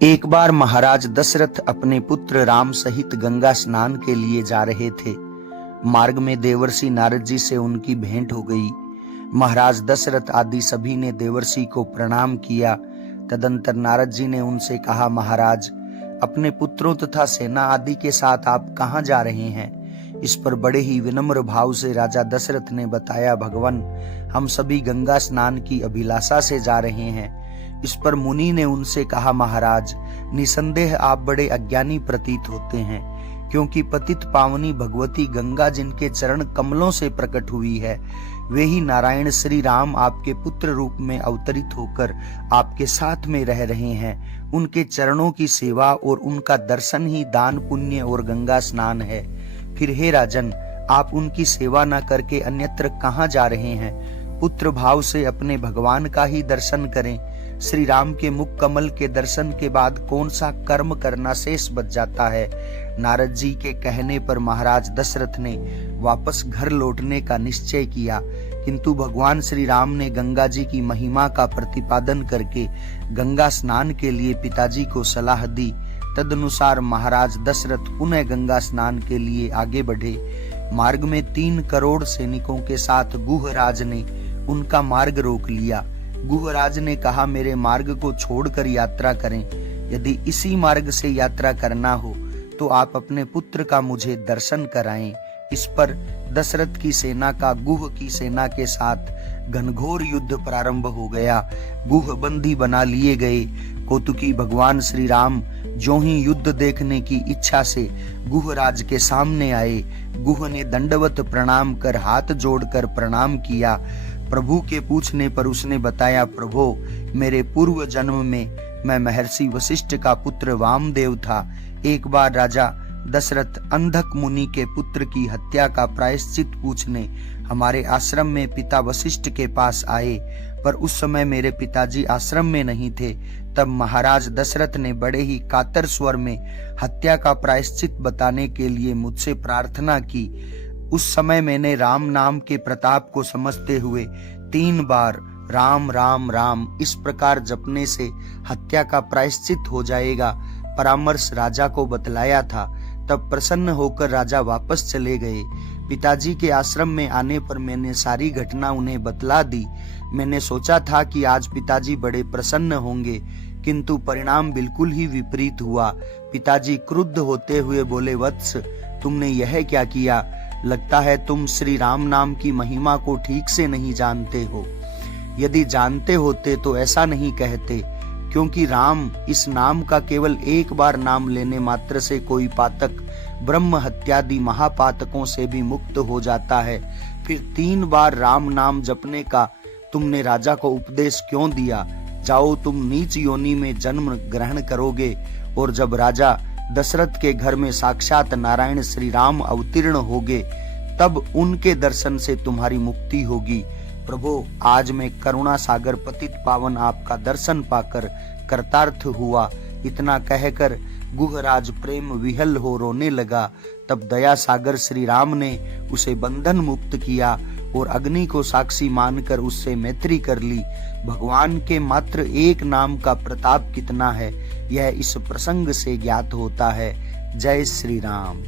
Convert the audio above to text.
एक बार महाराज दशरथ अपने पुत्र राम सहित गंगा स्नान के लिए जा रहे थे। मार्ग में देवर्षि नारद जी से उनकी भेंट हो गई। महाराज दशरथ आदि सभी ने देवर्षि को प्रणाम किया। तदंतर नारद जी ने उनसे कहा, महाराज, अपने पुत्रों तथा सेना आदि के साथ आप कहाँ जा रहे हैं? इस पर बड़े ही विनम्र भाव से राजा दशरथ ने बताया, भगवान, हम सभी गंगा स्नान की अभिलाषा से जा रहे हैं। इस पर मुनि ने उनसे कहा, महाराज, निसंदेह आप बड़े अज्ञानी प्रतीत होते हैं, क्योंकि पतित पावनी भगवती गंगा जिनके चरण कमलों से प्रकट हुई है, वे ही नारायण श्री राम आपके पुत्र रूप में अवतरित होकर आपके साथ में रह रहे हैं। उनके चरणों की सेवा और उनका दर्शन ही दान पुण्य और गंगा स्नान है। फिर हे राजन, आप उनकी सेवा न करके अन्यत्र कहाँ जा रहे हैं? पुत्र भाव से अपने भगवान का ही दर्शन करें। श्री राम के मुख कमल के दर्शन के बाद कौन सा कर्म करना शेष बच जाता है? नारद जी के कहने पर महाराज दशरथ ने वापस घर लौटने का निश्चय किया, किंतु भगवान श्री राम ने गंगा जी की महिमा का प्रतिपादन करके गंगा स्नान के लिए पिताजी को सलाह दी। तदनुसार महाराज दशरथ पुनः गंगा स्नान के लिए आगे बढ़े। मार्ग में 3 करोड़ सैनिकों के साथ गुहराज ने उनका मार्ग रोक लिया। गुहराज ने कहा, मेरे मार्ग को छोड़कर यात्रा करें। यदि इसी मार्ग से यात्रा करना हो तो आप अपने पुत्र का मुझे दर्शन कराएं। इस पर दशरथ की सेना का गुह की सेना के साथ घनघोर युद्ध प्रारंभ हो गया। गुह बंदी बना लिए गए। कौतुकी भगवान श्री राम जो ही युद्ध देखने की इच्छा से गुहराज के सामने आए। गुह ने दंडवत प्रणाम कर हाथ जोड़कर प्रणाम किया। प्रभु के पूछने पर उसने बताया, प्रभु, मेरे पूर्व जन्म में मैं महर्षि वशिष्ठ का पुत्र वामदेव था। एक बार राजा दशरथ अंधक मुनि के पुत्र की हत्या का प्रायश्चित पूछने हमारे आश्रम में पिता वशिष्ठ के पास आए, पर उस समय मेरे पिताजी आश्रम में नहीं थे। तब महाराज दशरथ ने बड़े ही कातर स्वर में हत्या का प्रायश्चित बताने के लिए मुझसे प्रार्थना की। उस समय मैंने राम नाम के प्रताप को समझते हुए 3 बार राम राम राम इस प्रकार जपने से हत्या का प्रायश्चित हो जाएगा परामर्श राजा को बतलाया था। तब प्रसन्न होकर राजा वापस चले गए। पिताजी के आश्रम में आने पर मैंने सारी घटना उन्हें बतला दी। मैंने सोचा था कि आज पिताजी बड़े प्रसन्न होंगे, किंतु परिणाम बिल्कुल ही विपरीत हुआ। पिताजी क्रुद्ध होते हुए बोले, वत्स, तुमने यह क्या किया? लगता है तुम श्री राम नाम की महिमा को ठीक से नहीं जानते हो। यदि जानते होते तो ऐसा नहीं कहते, क्योंकि राम इस नाम का केवल एक बार नाम लेने मात्र से कोई पातक ब्रह्म हत्यादि महापातकों से भी मुक्त हो जाता है। फिर 3 बार राम नाम जपने का तुमने राजा को उपदेश क्यों दिया? जाओ, तुम नीच योनि में जन्म ग्रहण करोगे, और जब राजा दशरथ के घर में साक्षात नारायण श्री राम अवतीर्ण होगे, तब उनके दर्शन से तुम्हारी मुक्ति होगी। प्रभु, आज मैं करुणा सागर पतित पावन आपका दर्शन पाकर कृतार्थ हुआ। इतना कहकर गुहराज प्रेम विहल हो रोने लगा। तब दया सागर श्री राम ने उसे बंधन मुक्त किया और अग्नि को साक्षी मानकर उससे मैत्री कर ली। भगवान के मात्र एक नाम का प्रताप कितना है, यह इस प्रसंग से ज्ञात होता है। जय श्री राम।